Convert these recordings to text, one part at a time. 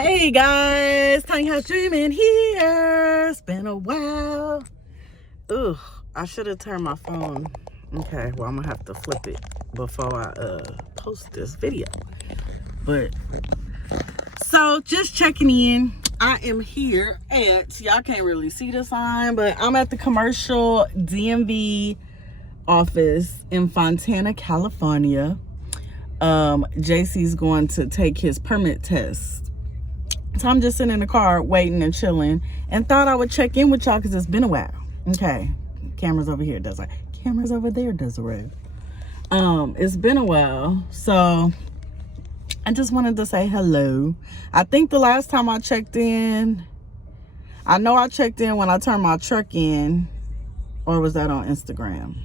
Hey guys, Tiny House Dreaming here. It's been a while. Ugh, I should have turned my phone. Okay, well I'm gonna have to flip it before I post this video. But so just checking in. I am here at, y'all can't really see the sign, but I'm at the commercial DMV office in Fontana, California. JC's going to take his permit test. So I'm just sitting in the car waiting and chilling, and thought I would check in with y'all because it's been a while. Okay, camera's over here, Desiree. Camera's over there, Desiree. It's been a while, so I just wanted to say hello. I think the last time I checked in, I know I checked in when I turned my truck in, or was that on Instagram?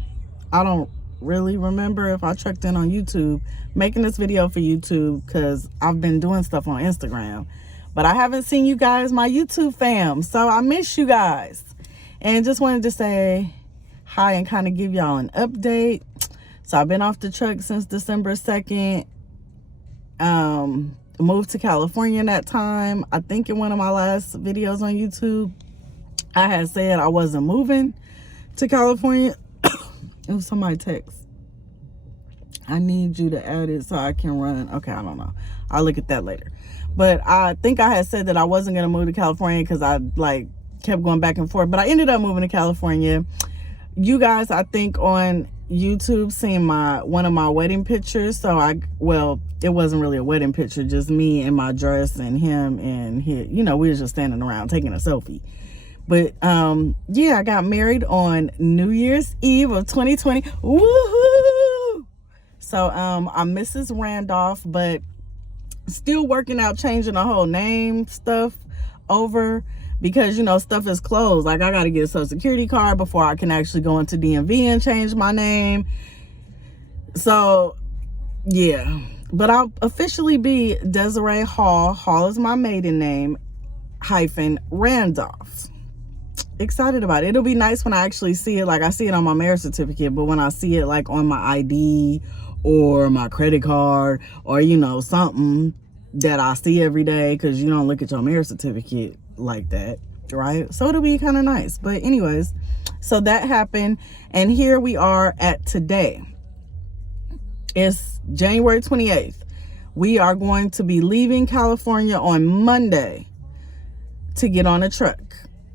I don't really remember if I checked in on YouTube, making this video for YouTube because I've been doing stuff on Instagram. But I haven't seen you guys, my YouTube fam. So I miss you guys. And just wanted to say hi and kind of give y'all an update. So I've been off the truck since December 2nd. Moved to California in that time. I think in one of my last videos on YouTube, I had said I wasn't moving to California. It was somebody text. I need you to add it so I can run. Okay, I don't know. I'll look at that later. But I think I had said that I wasn't going to move to California because I kept going back and forth. But I ended up moving to California. You guys, I think on YouTube, seen one of my wedding pictures. So it wasn't really a wedding picture, just me in my dress and him and his, we were just standing around taking a selfie. But yeah, I got married on New Year's Eve of 2020. Woohoo! So I'm Mrs. Randolph, but still working out changing the whole name stuff over because stuff is closed. Like I got to get a social security card before I can actually go into DMV and change my name. So yeah, but I'll officially be Desiree Hall. Hall is my maiden name - Randolph. Excited about it. It'll be nice when I actually see it. Like I see it on my marriage certificate, but when I see it like on my ID or my credit card or something that I see every day, because you don't look at your marriage certificate like that, right? So it'll be kind of nice. But anyways, so that happened, and here we are at today. It's January 28th. We are going to be leaving California on Monday to get on a truck.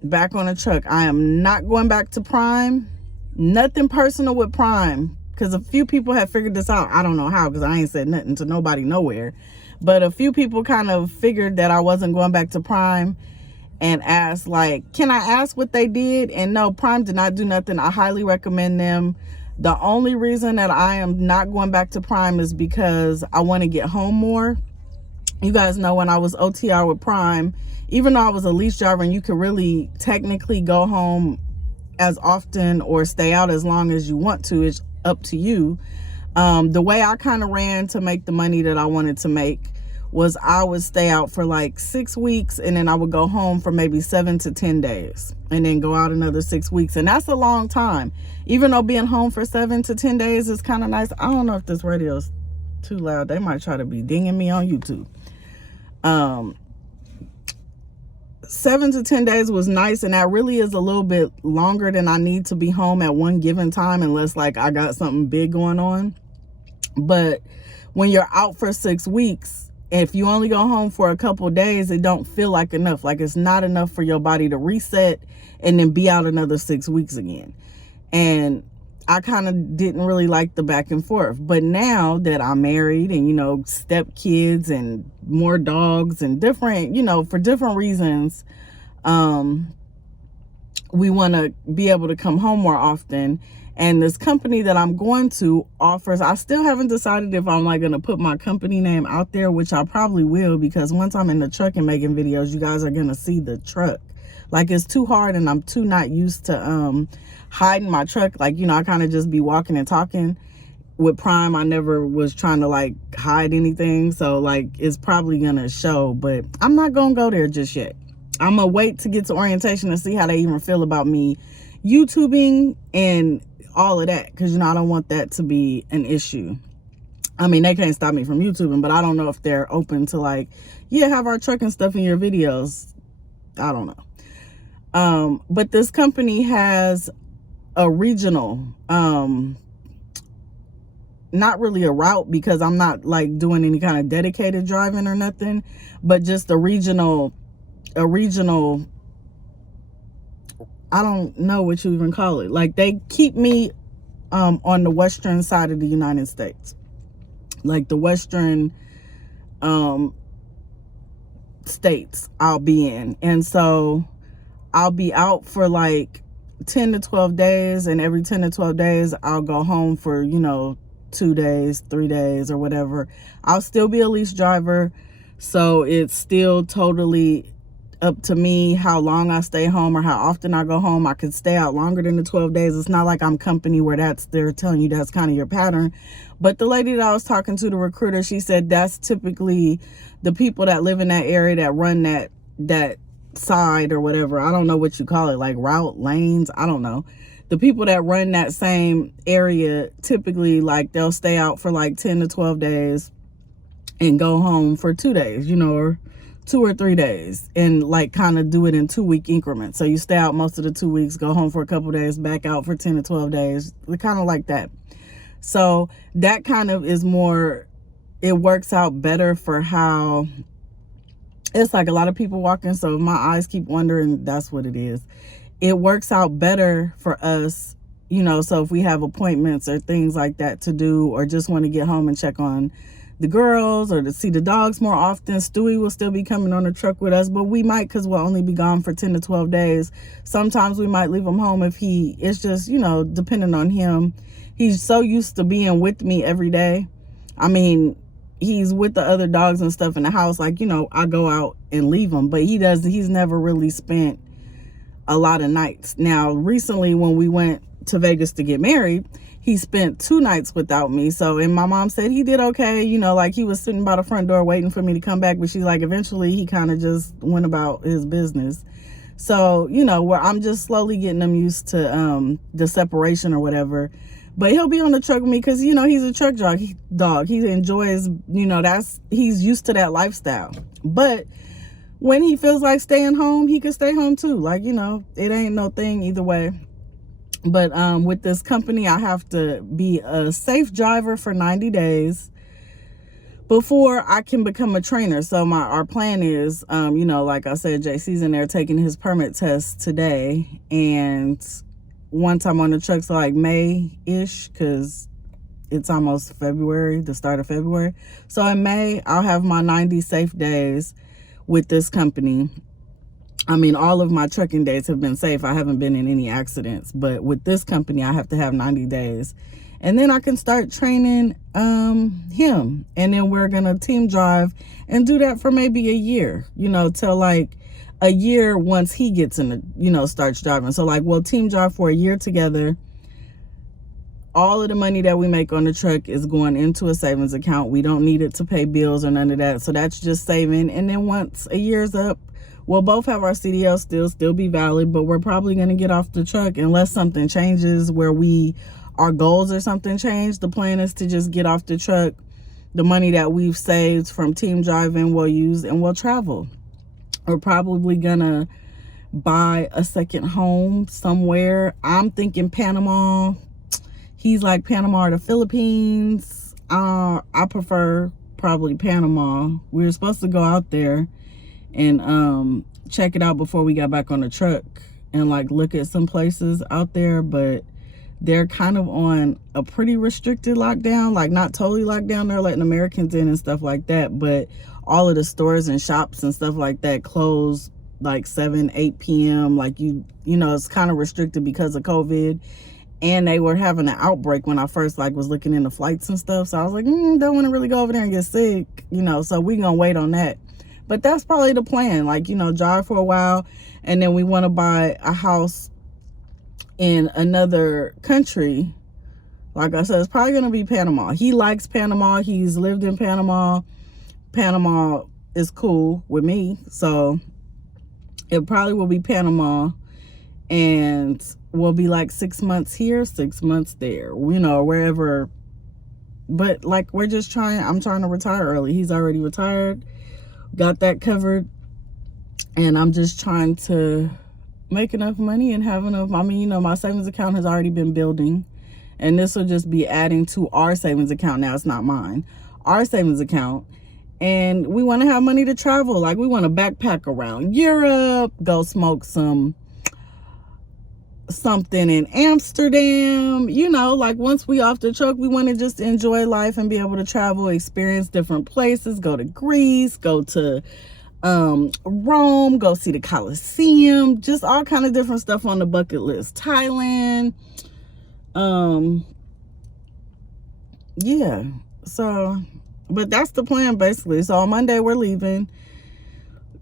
Back on a truck. I am not going back to Prime. Nothing personal with Prime, because a few people have figured this out. I don't know how, because I ain't said nothing to nobody nowhere. But a few people kind of figured that I wasn't going back to Prime and asked, can I ask what they did? And no, Prime did not do nothing. I highly recommend them. The only reason that I am not going back to Prime is because I want to get home more. You guys know when I was OTR with Prime, even though I was a lease driver and you could really technically go home as often or stay out as long as you want to, it's up to you. The way I kind of ran to make the money that I wanted to make was I would stay out for 6 weeks, and then I would go home for maybe 7 to 10 days and then go out another 6 weeks. And that's a long time. Even though being home for 7 to 10 days is kind of nice. I don't know if this radio is too loud. They might try to be dinging me on YouTube. 7 to 10 days was nice, and that really is a little bit longer than I need to be home at one given time, unless I got something big going on. But when you're out for 6 weeks, if you only go home for a couple days, it don't feel like enough. It's not enough for your body to reset and then be out another 6 weeks again. And I kind of didn't really like the back and forth. But now that I'm married and, step kids and more dogs and different, for different reasons, we want to be able to come home more often. And this company that I'm going to offers, I still haven't decided if I'm going to put my company name out there, which I probably will, because once I'm in the truck and making videos, you guys are going to see the truck. It's too hard, and I'm too not used to hiding my truck. I kind of just be walking and talking. With Prime, I never was trying to hide anything, so it's probably gonna show, but I'm not gonna go there just yet. I'm gonna wait to get to orientation and see how they even feel about me YouTubing and all of that, because I don't want that to be an issue. I mean, they can't stop me from YouTubing, but I don't know if they're open to like, yeah, have our trucking stuff in your videos. I don't know. But this company has a regional, not really a route, because I'm not like doing any kind of dedicated driving or nothing, but just a regional, I don't know what you even call it. Like, they keep me on the western side of the United States, like the western states I'll be in. And so I'll be out for like 10 to 12 days, and every 10 to 12 days I'll go home for, 2 days, 3 days, or whatever. I'll still be a lease driver, so it's still totally up to me how long I stay home or how often I go home. I could stay out longer than the 12 days. It's not like I'm company where they're telling you that's kind of your pattern. But the lady that I was talking to, the recruiter, she said that's typically the people that live in that area that run that side or whatever. I don't know what you call it, like route, lanes, I don't know. The people that run that same area, typically, like, they'll stay out for like 10 to 12 days and go home for 2 days, or 2 or 3 days, and like kind of do it in 2-week increments. So you stay out most of the 2 weeks, go home for a couple days, back out for 10 to 12 days, kind of like that. So that kind of is more, it works out better for how it's like a lot of people walking. So my eyes keep wandering. That's what it is. It works out better for us, so if we have appointments or things like that to do, or just want to get home and check on the girls or to see the dogs more often, Stewie will still be coming on the truck with us, but we might, because we'll only be gone for 10 to 12 days. Sometimes we might leave him home if it's just, depending on him. He's so used to being with me every day. I mean, he's with the other dogs and stuff in the house. Like, I go out and leave him, but he's never really spent a lot of nights. Now, recently when we went to Vegas to get married, he spent 2 nights without me. So, and my mom said he did okay. Like, he was sitting by the front door waiting for me to come back. But she's like, eventually he kind of just went about his business. So, where I'm just slowly getting him used to the separation or whatever. But he'll be on the truck with me because, he's a truck dog. He enjoys, he's used to that lifestyle. But when he feels like staying home, he can stay home too. Like, it ain't no thing either way. But with this company, I have to be a safe driver for 90 days before I can become a trainer. So our plan is, like I said, JC's in there taking his permit test today. And once I'm on the truck, so like May-ish, because it's almost February, the start of February. So in May, I'll have my 90 safe days with this company. I mean, all of my trucking days have been safe. I haven't been in any accidents, but with this company, I have to have 90 days. And then I can start training him. And then we're going to team drive and do that for maybe a year, till like a year once he gets in the, starts driving. So like we'll team drive for a year together. All of the money that we make on the truck is going into a savings account. We don't need it to pay bills or none of that. So that's just saving. And then once a year's up, we'll both have our CDL still be valid, but we're probably going to get off the truck unless something changes where our goals or something change. The plan is to just get off the truck. The money that we've saved from team driving we'll use and we'll travel. We're probably going to buy a second home somewhere. I'm thinking Panama. He's like Panama or the Philippines. I prefer probably Panama. We were supposed to go out there and check it out before we got back on the truck and like look at some places out there, but they're kind of on a pretty restricted lockdown, like not totally locked down. They're letting Americans in and stuff like that, but all of the stores and shops and stuff like that close like 7-8 p.m. like it's kind of restricted because of COVID. And they were having an outbreak when I first was looking into flights and stuff. So I was like, don't want to really go over there and get sick, so we gonna wait on that. But that's probably the plan, drive for a while. And then we want to buy a house in another country. Like I said, it's probably going to be Panama. He likes Panama. He's lived in Panama. Panama is cool with me. So it probably will be Panama. And we'll be like 6 months here, 6 months there, wherever But like, I'm trying to retire early. He's already retired, got that covered. And I'm just trying to make enough money and have enough. I mean, my savings account has already been building, and this will just be adding to our savings account. Now it's not mine, our savings account. And we want to have money to travel. Like, we want to backpack around Europe, go smoke something in Amsterdam. Like, once we off the truck, we want to just enjoy life and be able to travel, experience different places, go to Greece, go to Rome, go see the Colosseum, just all kind of different stuff on the bucket list. Thailand. Yeah. So, but that's the plan basically. So on Monday we're leaving,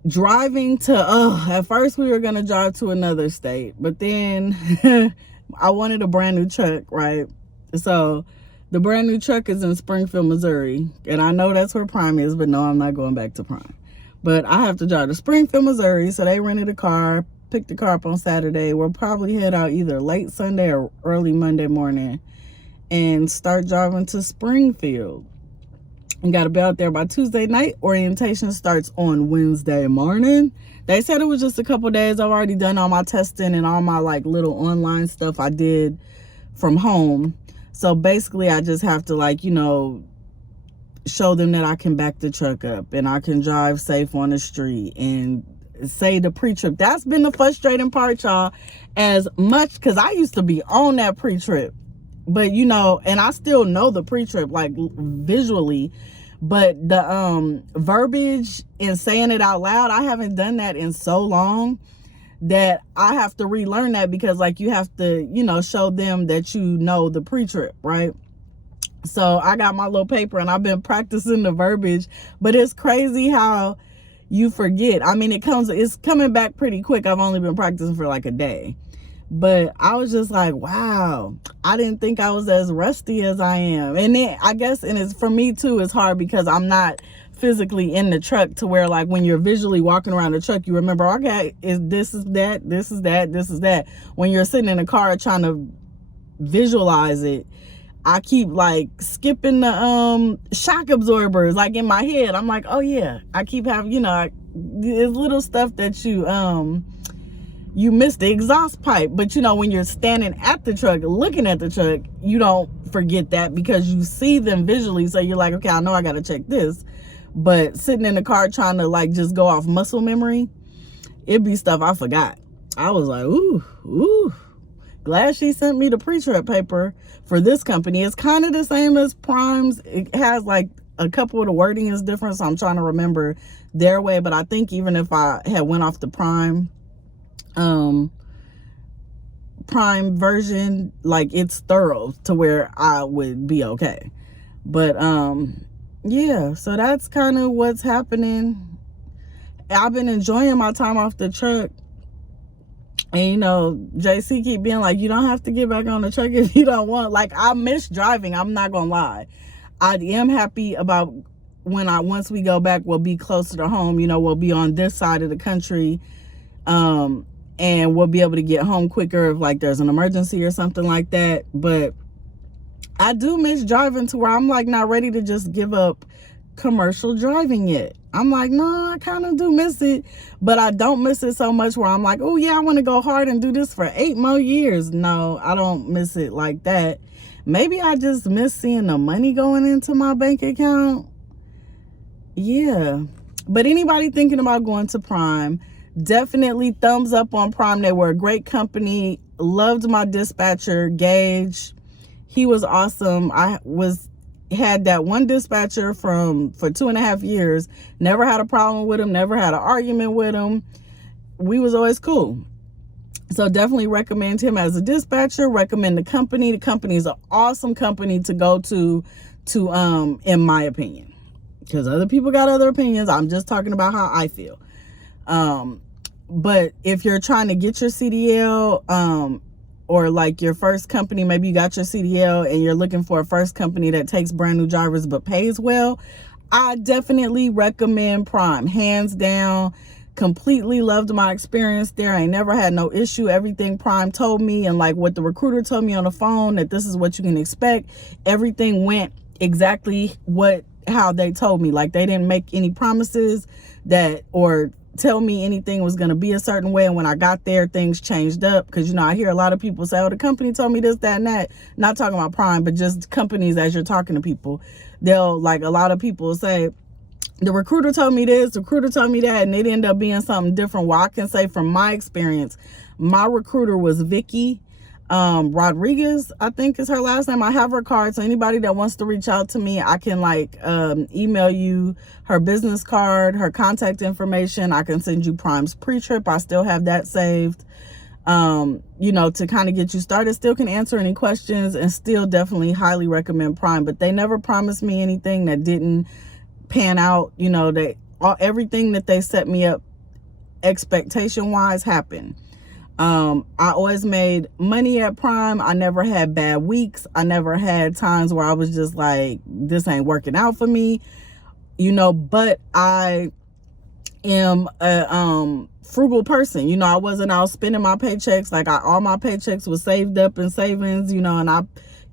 driving to, at first we were going to drive to another state, but then I wanted a brand new truck, right? So the brand new truck is in Springfield, Missouri. And I know that's where Prime is, but no, I'm not going back to Prime. But I have to drive to Springfield, Missouri. So they rented a car, picked the car up on Saturday. We'll probably head out either late Sunday or early Monday morning and start driving to Springfield. And got to be out there by Tuesday night. Orientation starts on Wednesday morning. They said it was just a couple days. I've already done all my testing and all my like little online stuff I did from home. So basically I just have to show them that I can back the truck up and I can drive safe on the street and say the pre-trip. That's been the frustrating part, y'all, as much because I used to be on that pre-trip, but and I still know the pre-trip like visually, but the verbiage and saying it out loud, I haven't done that in so long that I have to relearn that, because like you have to show them that the pre-trip, right? So I got my little paper and I've been practicing the verbiage, but it's crazy how you forget. I mean, it's coming back pretty quick. I've only been practicing for like a day, but I was just like, wow, I didn't think I was as rusty as I am. And then I guess, and it's for me too, it's hard because I'm not physically in the truck to where like when you're visually walking around the truck, you remember, okay, this is that. When you're sitting in a car trying to visualize it, I keep like skipping the shock absorbers like in my head. I'm like, oh yeah, I keep having, there's little stuff that you miss, the exhaust pipe. But when you're standing at the truck, looking at the truck, you don't forget that because you see them visually. So you're like, okay, I know I got to check this. But sitting in the car trying to like just go off muscle memory, it'd be stuff I forgot. I was like, ooh. Glad she sent me the pre-trip paper for this company. It's kind of the same as Prime's. It has like a couple of the wording is different, so I'm trying to remember their way. But I think even if I had went off the Prime version, like it's thorough to where I would be okay. But yeah, so that's kind of what's happening. I've been enjoying my time off the truck. And JC keep being like, you don't have to get back on the truck if you don't want. Like, I miss driving, I'm not gonna lie. I am happy about once we go back, we'll be closer to home. We'll be on this side of the country, and we'll be able to get home quicker if like there's an emergency or something like that. But I do miss driving to where I'm like not ready to just give up commercial driving yet. I'm like, no, I kind of do miss it, but I don't miss it so much where I'm like, oh yeah, I want to go hard and do this for 8 more years. No, I don't miss it like that. Maybe I just miss seeing the money going into my bank account. Yeah. But anybody thinking about going to Prime, definitely thumbs up on Prime. They were a great company. Loved my dispatcher, Gage. He was awesome. Had that one dispatcher for 2.5 years. Never had a problem with him. Never had an argument with him. We was always cool. So definitely recommend him as a dispatcher. Recommend the company. The company is an awesome company to go to in my opinion. Because other people got other opinions. I'm just talking about how I feel. But if you're trying to get your CDL, or like your first company, maybe you got your CDL and you're looking for a first company that takes brand new drivers but pays well, I definitely recommend Prime. Hands down. Completely loved my experience there. I ain't never had no issue. Everything Prime told me and like what the recruiter told me on the phone, that this is what you can expect, everything went exactly how they told me. Like, they didn't make any promises that, or tell me anything was going to be a certain way. And when I got there, things changed up. Because, you know, I hear a lot of people say, oh, the company told me this, that, and that. Not talking about Prime, but just companies. As you're talking to people, they'll, like, a lot of people say, the recruiter told me this, the recruiter told me that, and it ended up being something different. Well, I can say from my experience, my recruiter was Vicky Rodriguez, I think is her last name. I have her card, so anybody that wants to reach out to me, I can like email you her business card, her contact information. I can send you Prime's pre-trip. I still have that saved, you know, to kind of get you started. Still can answer any questions, and still definitely highly recommend Prime. But they never promised me anything that didn't pan out. You know, everything that they set me up expectation wise happened. I always made money at Prime. I never had bad weeks. I never had times where I was just like, this ain't working out for me, you know. But I am a frugal person. You know, I wasn't out spending my paychecks. Like, all my paychecks was saved up in savings, you know, and I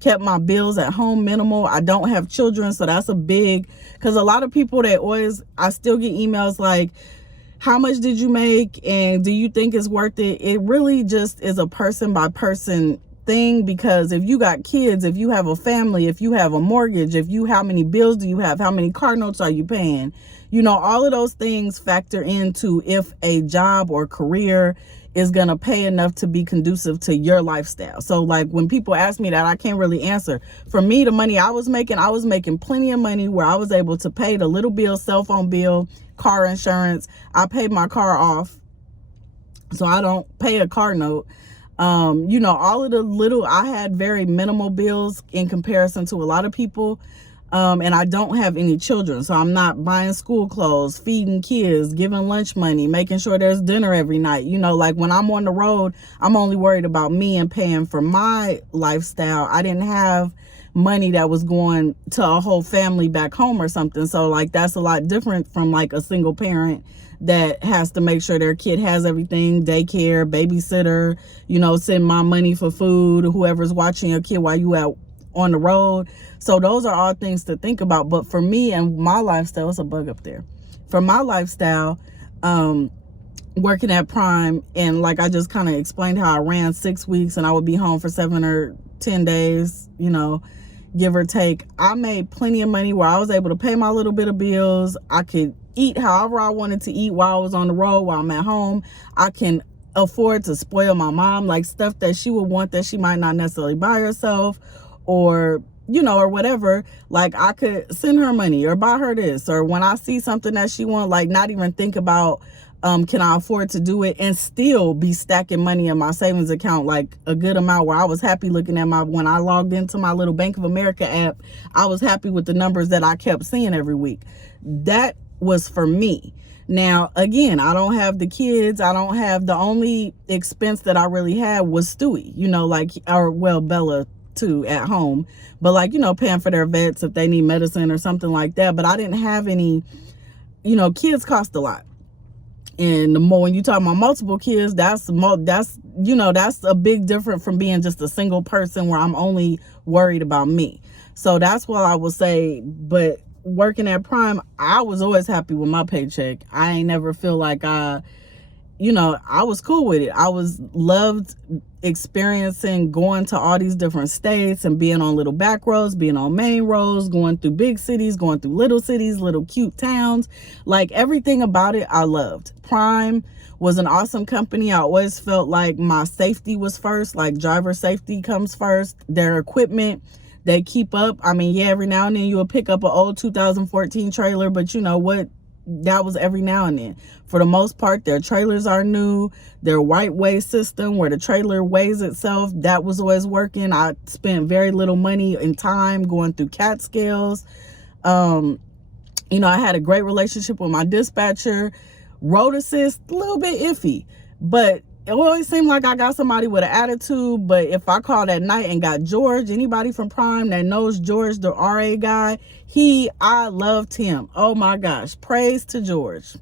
kept my bills at home minimal. I don't have children, so that's a big, because a lot of people, I still get emails like, how much did you make, and do you think it's worth it? It really just is a person by person thing, because if you got kids, if you have a family, if you have a mortgage, how many bills do you have, how many car notes are you paying, you know, all of those things factor into if a job or career is gonna pay enough to be conducive to your lifestyle. So like, when people ask me that, I can't really answer. For me, the money I was making plenty of money where I was able to pay the little bill, cell phone bill, car insurance. I paid my car off, so I don't pay a car note. You know, all of the little, I had very minimal bills in comparison to a lot of people. And I don't have any children, so I'm not buying school clothes, feeding kids, giving lunch money, making sure there's dinner every night. You know, like, when I'm on the road, I'm only worried about me and paying for my lifestyle. I didn't have money that was going to a whole family back home or something. So like, that's a lot different from like a single parent that has to make sure their kid has everything, daycare, babysitter, you know, send my money for food, whoever's watching your kid while you out on the road. So those are all things to think about. But for me and my lifestyle, it's a bug up there. For my lifestyle, working at Prime, and like I just kind of explained how I ran 6 weeks and I would be home for 7 or 10 days, you know, give or take. I made plenty of money where I was able to pay my little bit of bills. I could eat however I wanted to eat while I was on the road, while I'm at home. I can afford to spoil my mom, like stuff that she would want that she might not necessarily buy herself, or, you know, or whatever. Like, I could send her money or buy her this, or when I see something that she wants, like, not even think about, can I afford to do it, and still be stacking money in my savings account, like a good amount, where I was happy looking at when I logged into my little Bank of America app, I was happy with the numbers that I kept seeing every week. That was for me. Now, again, I don't have the kids. I don't have, the only expense that I really had was Stewie, you know, like, or well, Bella too at home, but like, you know, paying for their vets if they need medicine or something like that. But I didn't have any, you know, kids cost a lot. And the more, when you talk about multiple kids, that's, you know, that's a big difference from being just a single person where I'm only worried about me. So that's what I would say. But working at Prime, I was always happy with my paycheck. I ain't never feel like you know, I was cool with it. Loved experiencing going to all these different states and being on little back roads, being on main roads, going through big cities, going through little cities, little cute towns. Like, everything about it, I loved. Prime was an awesome company. I always felt like my safety was first, like driver safety comes first. Their equipment, they keep up. I mean, yeah, every now and then you'll pick up an old 2014 trailer, but you know what? That was every now and then. For the most part, their trailers are new. Their white weigh system, where the trailer weighs itself, that was always working. I spent very little money and time going through CAT scales. You know, I had a great relationship with my dispatcher. Road assist, a little bit iffy, but it always seemed like I got somebody with an attitude. But if I called at night and got George, anybody from Prime that knows George, the RA guy, I loved him. Oh my gosh, praise to George.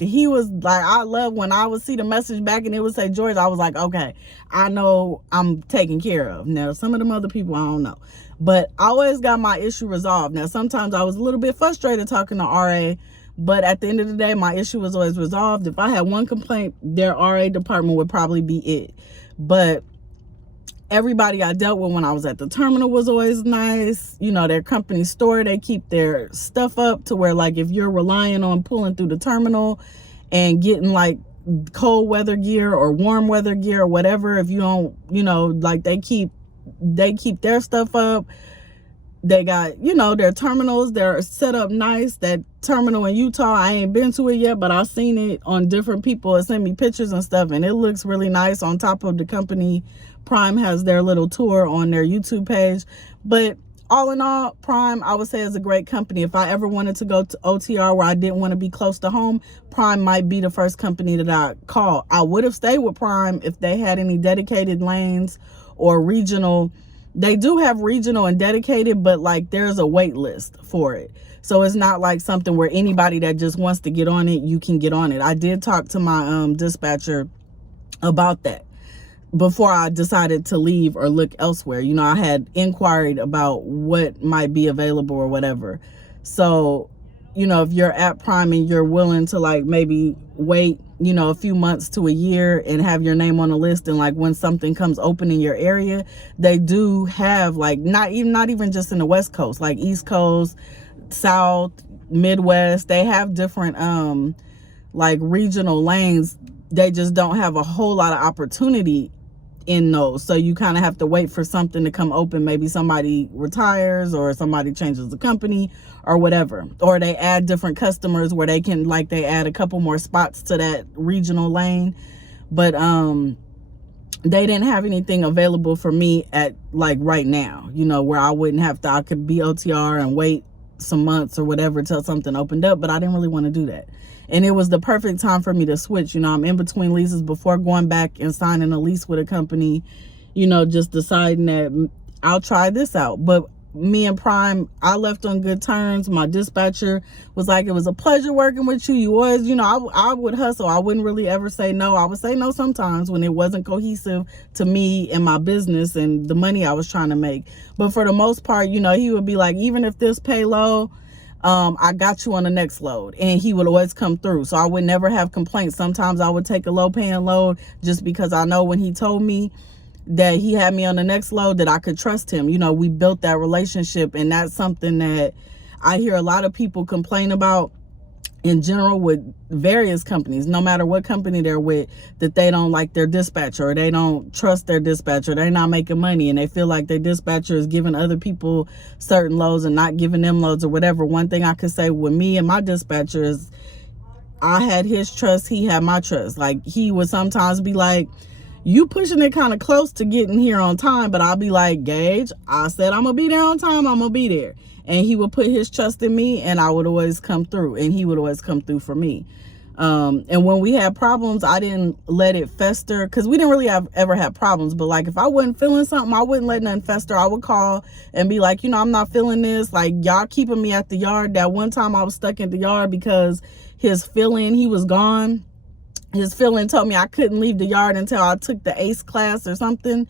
he was like, I love when I would see the message back and it would say George. I was like, okay, I know I'm taken care of. Now, some of them other people, I don't know. But I always got my issue resolved. Now, sometimes I was a little bit frustrated talking to RA, but at the end of the day, my issue was always resolved. If I had one complaint, their RA department would probably be it. But everybody I dealt with when I was at the terminal was always nice. You know, their company store, they keep their stuff up to where, like, if you're relying on pulling through the terminal and getting like cold weather gear or warm weather gear or whatever, if you don't, you know, like, they keep their stuff up. They got, you know, their terminals, they're set up nice. That terminal in Utah, I ain't been to it yet, but I've seen it on different people that send me pictures and stuff, and it looks really nice. On top of the company, Prime has their little tour on their YouTube page. But all in all, Prime, I would say, is a great company. If I ever wanted to go to OTR where I didn't want to be close to home, Prime might be the first company that I call. I would have stayed with Prime if they had any dedicated lanes or regional. They do have regional and dedicated, but like, there's a wait list for it. So it's not like something where anybody that just wants to get on it, you can get on it. I did talk to my dispatcher about that before I decided to leave or look elsewhere. You know, I had inquired about what might be available or whatever. So, you know, if you're at Prime and you're willing to like maybe wait, you know, a few months to a year and have your name on the list, and like when something comes open in your area, they do have like, not even just in the West Coast, like East Coast, South, Midwest, they have different like regional lanes. They just don't have a whole lot of opportunity in those. So you kind of have to wait for something to come open. Maybe somebody retires or somebody changes the company or whatever, or they add different customers where they can, like, they add a couple more spots to that regional lane. But they didn't have anything available for me at like right now, you know, where I wouldn't have to, I could be OTR and wait some months or whatever till something opened up. But I didn't really want to do that. And it was the perfect time for me to switch. You know, I'm in between leases before going back and signing a lease with a company, you know, just deciding that I'll try this out. But me and Prime, I left on good terms. My dispatcher was like, it was a pleasure working with you. You always, you know, I would hustle. I wouldn't really ever say no. I would say no sometimes when it wasn't cohesive to me and my business and the money I was trying to make. But for the most part, you know, he would be like, even if this pay low, I got you on the next load. And he would always come through. So I would never have complaints. Sometimes I would take a low paying load just because I know when he told me that he had me on the next load that I could trust him. You know, we built that relationship, and that's something that I hear a lot of people complain about in general with various companies, no matter what company they're with, that they don't like their dispatcher, or they don't trust their dispatcher. They're not making money and they feel like their dispatcher is giving other people certain loads and not giving them loads or whatever. One thing I could say with me and my dispatcher is I had his trust, he had my trust. Like, he would sometimes be like, you pushing it kind of close to getting here on time, but I'll be like, Gage, I said I'm gonna be there on time, I'm gonna be there. And he would put his trust in me, and I would always come through, and he would always come through for me. And when we had problems, I didn't let it fester, because we didn't really ever have problems. But like, if I wasn't feeling something, I wouldn't let nothing fester. I would call and be like, you know, I'm not feeling this. Like, y'all keeping me at the yard. That one time I was stuck at the yard because his fill-in, he was gone. His fill-in told me I couldn't leave the yard until I took the ACE class or something.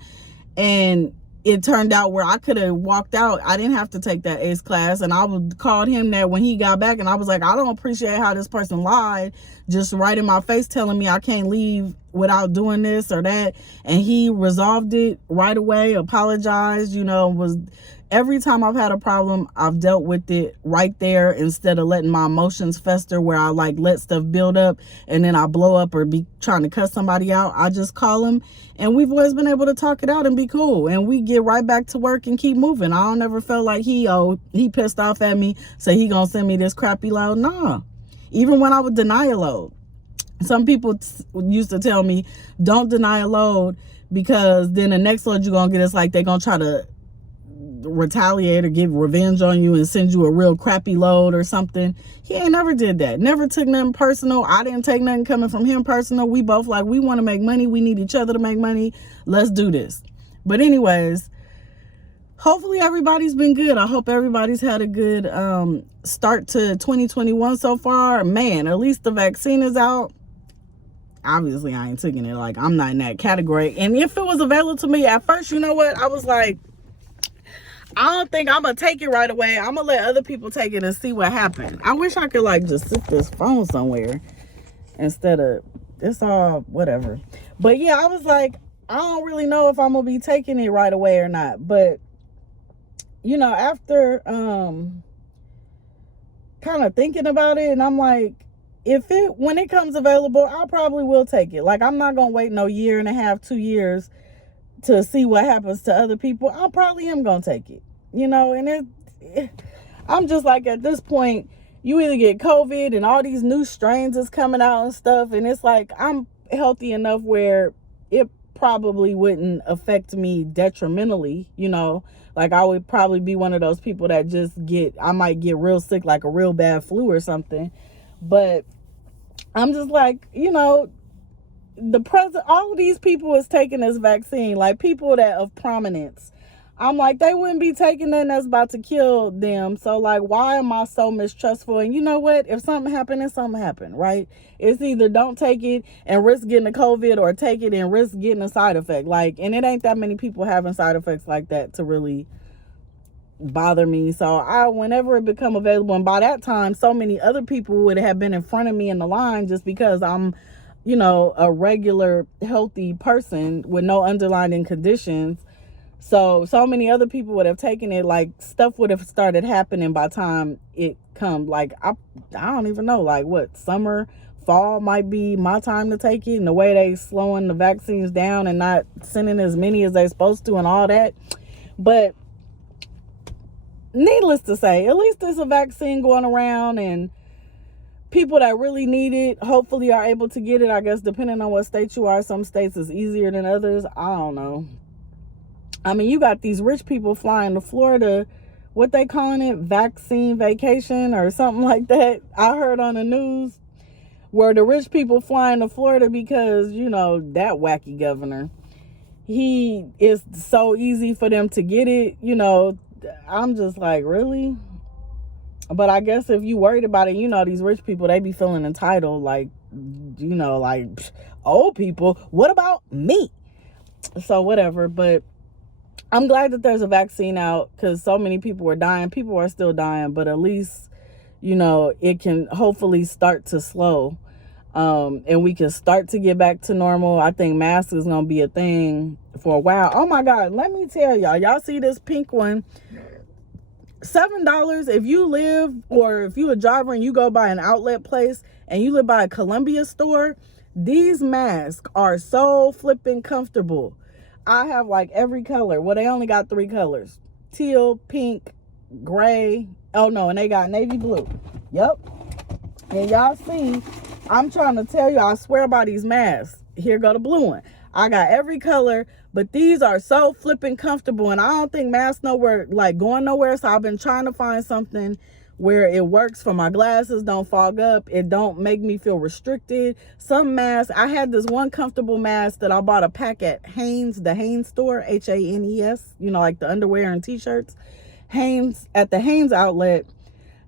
And it turned out where I could have walked out. I didn't have to take that ACE class. And I would call him that when he got back. And I was like, I don't appreciate how this person lied, just right in my face telling me I can't leave without doing this or that. And he resolved it right away, apologized, you know, was... Every time I've had a problem, I've dealt with it right there instead of letting my emotions fester where I like let stuff build up and then I blow up or be trying to cuss somebody out. I just call him, and we've always been able to talk it out and be cool. And we get right back to work and keep moving. I don't ever feel like he pissed off at me, so he gonna send me this crappy load. Nah. Even when I would deny a load. Some people used to tell me, don't deny a load, because then the next load you're gonna get is like they're gonna try to retaliate or get revenge on you and send you a real crappy load or something. He ain't never did that. Never took nothing personal. I didn't take nothing coming from him personal. We both like, we want to make money. We need each other to make money. Let's do this. But anyways, hopefully everybody's been good. I hope everybody's had a good start to 2021 so far. Man, at least the vaccine is out. Obviously, I ain't taking it. Like, I'm not in that category. And if it was available to me at first, you know what? I was like, I don't think I'm going to take it right away. I'm going to let other people take it and see what happens. I wish I could, like, just sit this phone somewhere instead of, it's all whatever. But, yeah, I was like, I don't really know if I'm going to be taking it right away or not. But, you know, after kind of thinking about it, and I'm like, when it comes available, I probably will take it. Like, I'm not going to wait no year and a half, 2 years to see what happens to other people. I probably am going to take it, you know, and I'm just like, at this point, you either get COVID and all these new strains is coming out and stuff. And it's like, I'm healthy enough where it probably wouldn't affect me detrimentally, you know, like I would probably be one of those people that I might get real sick, like a real bad flu or something. But I'm just like, you know, all of these people is taking this vaccine, like people that of prominence. I'm like, they wouldn't be taking nothing that's about to kill them. So like, why am I so mistrustful? And you know what? If something happened, then something happened, right? It's either don't take it and risk getting a COVID, or take it and risk getting a side effect. Like, and it ain't that many people having side effects like that to really bother me. So whenever it become available, and by that time so many other people would have been in front of me in the line, just because I'm, you know, a regular healthy person with no underlying conditions. So many other people would have taken it. Like, stuff would have started happening by the time it come. Like, I don't even know, like what, summer, fall might be my time to take it. And the way they slowing the vaccines down and not sending as many as they supposed to and all that. But needless to say, at least there's a vaccine going around, and people that really need it hopefully are able to get it. I guess depending on what state you are, some states is easier than others. I don't know. I mean, you got these rich people flying to Florida, what they calling it, vaccine vacation or something like that. I heard on the news where the rich people flying to Florida because, you know, that wacky governor, he is so easy for them to get it, you know. I'm just like, really? But I guess if you worried about it, you know, these rich people, they be feeling entitled, like, you know, like, old people, what about me? So whatever. But I'm glad that there's a vaccine out, because so many people are dying. People are still dying, but at least, you know, it can hopefully start to slow, and we can start to get back to normal. I think masks is gonna be a thing for a while. Oh my God, let me tell y'all see this pink one? $7 if you live, or if you a driver and you go by an outlet place and you live by a Columbia store, these masks are so flipping comfortable. I have like every color. Well, they only got 3 colors: teal, pink, gray. Oh no, and they got navy blue. Yep. And y'all see, I'm trying to tell you, I swear by these masks. Here go the blue one. I got every color, but these are so flipping comfortable, and I don't think masks going nowhere. So I've been trying to find something where it works for my glasses, don't fog up, it don't make me feel restricted. Some masks, I had this one comfortable mask that I bought a pack at Hanes, the Hanes store, Hanes, you know, like the underwear and t-shirts. Hanes, at the Hanes outlet,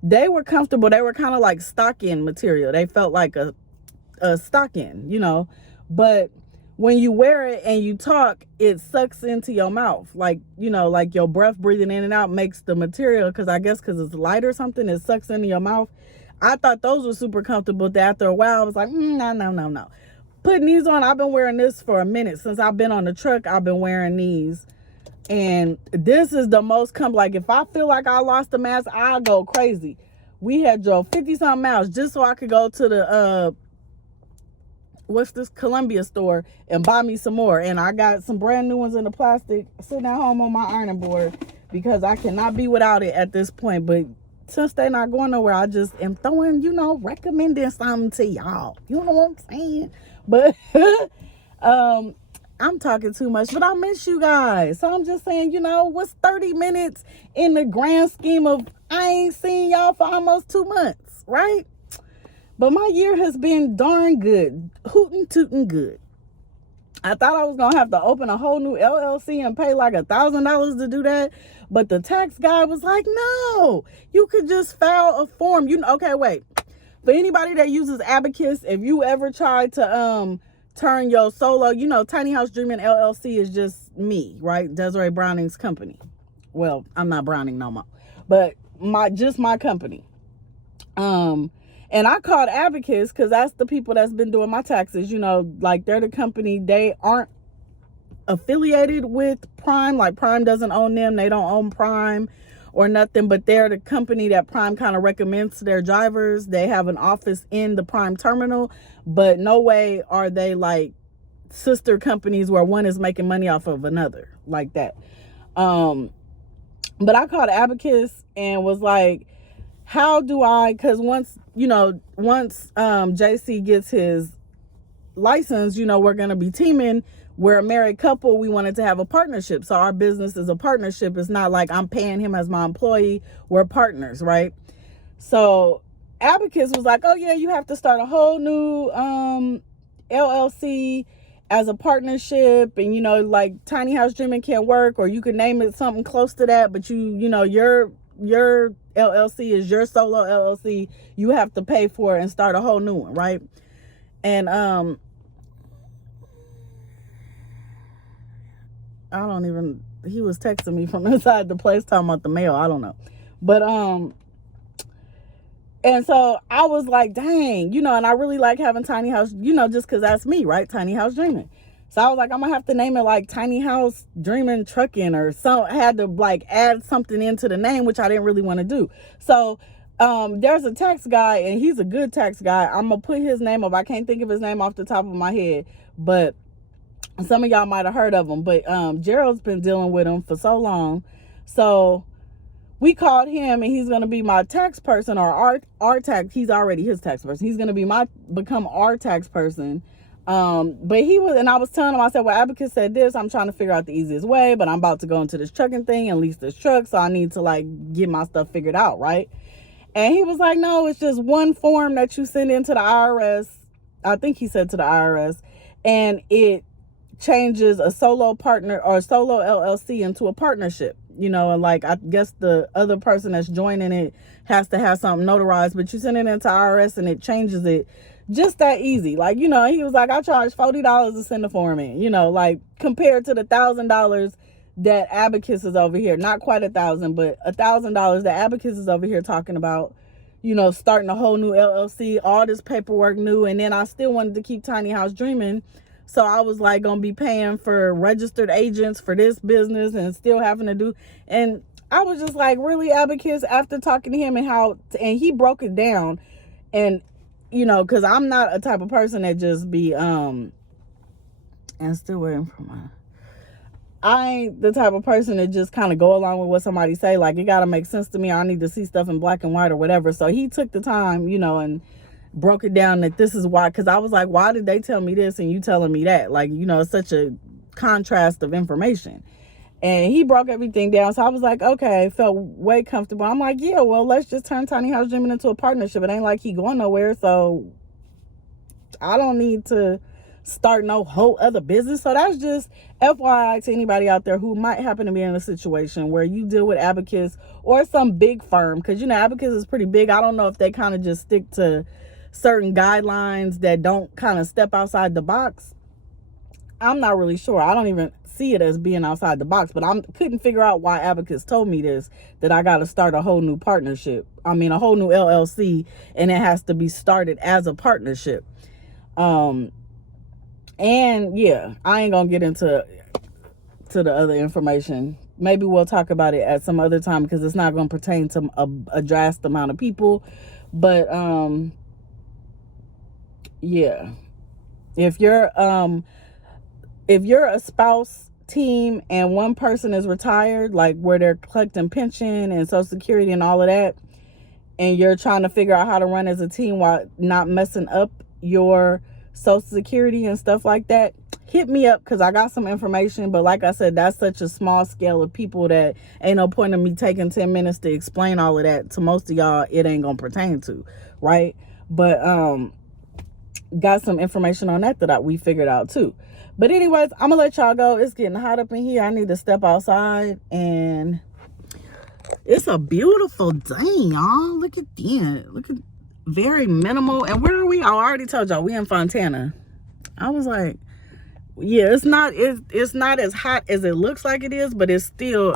they were comfortable. They were kind of like stocking material. They felt like a stocking, you know, but when you wear it and you talk, it sucks into your mouth. Like, you know, like your breath breathing in and out makes the material, because it's light or something, it sucks into your mouth. I thought those were super comfortable. But after a while, I was like, no. Putting these on, I've been wearing this for a minute. Since I've been on the truck, I've been wearing these. And this is the most like, if I feel like I lost the mask, I'll go crazy. We had drove 50-something miles just so I could go to the what's this Columbia store and buy me some more. And I got some brand new ones in the plastic sitting at home on my ironing board, because I cannot be without it at this point. But since they're not going nowhere, I just am throwing, you know, recommending something to y'all. You know what I'm saying? But I'm talking too much, but I miss you guys. So I'm just saying, you know, what's 30 minutes in the grand scheme of, I ain't seen y'all for almost 2 months, right? But my year has been darn good. Hootin' tootin' good. I thought I was going to have to open a whole new LLC and pay like $1,000 to do that. But the tax guy was like, no, you could just file a form. Okay, wait. For anybody that uses Abacus, if you ever tried to turn your solo, Tiny House Dreaming LLC is just me, right? Desiree Browning's company. Well, I'm not Browning no more, but my company. And I called Abacus because that's the people that's been doing my taxes. Like they're the company. They aren't affiliated with Prime. Like Prime doesn't own them. They don't own Prime or nothing, but they're the company that Prime kind of recommends to their drivers. They have an office in the Prime terminal, but no way are they like sister companies where one is making money off of another like that. But I called Abacus and was like, how do I, because once JC gets his license, we're going to be teaming. We're a married couple. We wanted to have a partnership. So our business is a partnership. It's not like I'm paying him as my employee. We're partners, right? So Abacus was like, oh yeah, you have to start a whole new LLC as a partnership. And, like Tiny House Dreaming can't work, or you can name it something close to that. But your LLC is your solo LLC. You have to pay for it and start a whole new one, right? And he was texting me from inside the place talking about the mail. I don't know. But and so I was like, dang, and I really like having Tiny House, just because that's me, right? Tiny House Dreaming. So I was like, I'm gonna have to name it like Tiny House Dreaming Trucking or something. I had to like add something into the name, which I didn't really want to do. So there's a tax guy, and he's a good tax guy. I'm gonna put his name up. I can't think of his name off the top of my head, but some of y'all might have heard of him. But Gerald's been dealing with him for so long. So we called him, and he's gonna be my tax person, or our tax. He's already his tax person. He's gonna become our tax person. But I was telling him, I said, well, Abacus said this, I'm trying to figure out the easiest way, but I'm about to go into this trucking thing and lease this truck. So I need to like get my stuff figured out. Right. And he was like, no, it's just one form that you send into the IRS. I think he said to the IRS, and it changes a solo partner or solo LLC into a partnership, and like, I guess the other person that's joining it has to have something notarized, but you send it into IRS and it changes it. Just that easy. Like, he was like, I charge $40 to send a form in, like compared to the $1,000 that Abacus is over here. Not quite $1,000, but $1,000 that Abacus is over here talking about, starting a whole new LLC, all this paperwork new. And then I still wanted to keep Tiny House Dreaming. So I was like going to be paying for registered agents for this business and still having to do. And I was just like, really, Abacus, after talking to him and he broke it down. And because I'm not a type of person that just be and still waiting for I ain't the type of person that just kind of go along with what somebody say. Like, it got to make sense to me. I need to see stuff in black and white or whatever. So he took the time, and broke it down that this is why. Because I was like, why did they tell me this and you telling me that? Like, it's such a contrast of information. And he broke everything down. So I was like, okay, felt way comfortable. I'm like, yeah, well, let's just turn Tiny House Dreaming into a partnership. It ain't like he going nowhere. So I don't need to start no whole other business. So that's just FYI to anybody out there who might happen to be in a situation where you deal with Abacus or some big firm. Because, Abacus is pretty big. I don't know if they kind of just stick to certain guidelines that don't kind of step outside the box. I'm not really sure. I don't even see it as being outside the box, but I couldn't figure out why Abacus told me this, that I got to start a whole new partnership. I mean, a whole new LLC, and it has to be started as a partnership. And yeah, I ain't gonna get into the other information. Maybe we'll talk about it at some other time, because it's not going to pertain to a drastic amount of people. But yeah, if you're a spouse team and one person is retired, like where they're collecting pension and Social Security and all of that, and you're trying to figure out how to run as a team while not messing up your Social Security and stuff like that, hit me up, because I got some information. But like I said, that's such a small scale of people that ain't no point in me taking 10 minutes to explain all of that to most of y'all. It ain't gonna pertain to, right? But got some information on that we figured out too. But anyways, I'm gonna let y'all go. It's getting hot up in here. I need to step outside, and it's a beautiful day, y'all. Look at that. Look at, very minimal. And where are we? I already told y'all we in Fontana. I was like, yeah, it's not as hot as it looks like it is, but it's still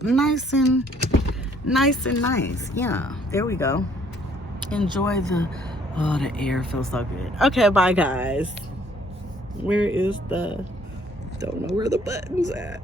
nice and nice. Yeah, there we go. Enjoy the air feels so good. Okay, bye guys. Where is the, don't know where the button's at.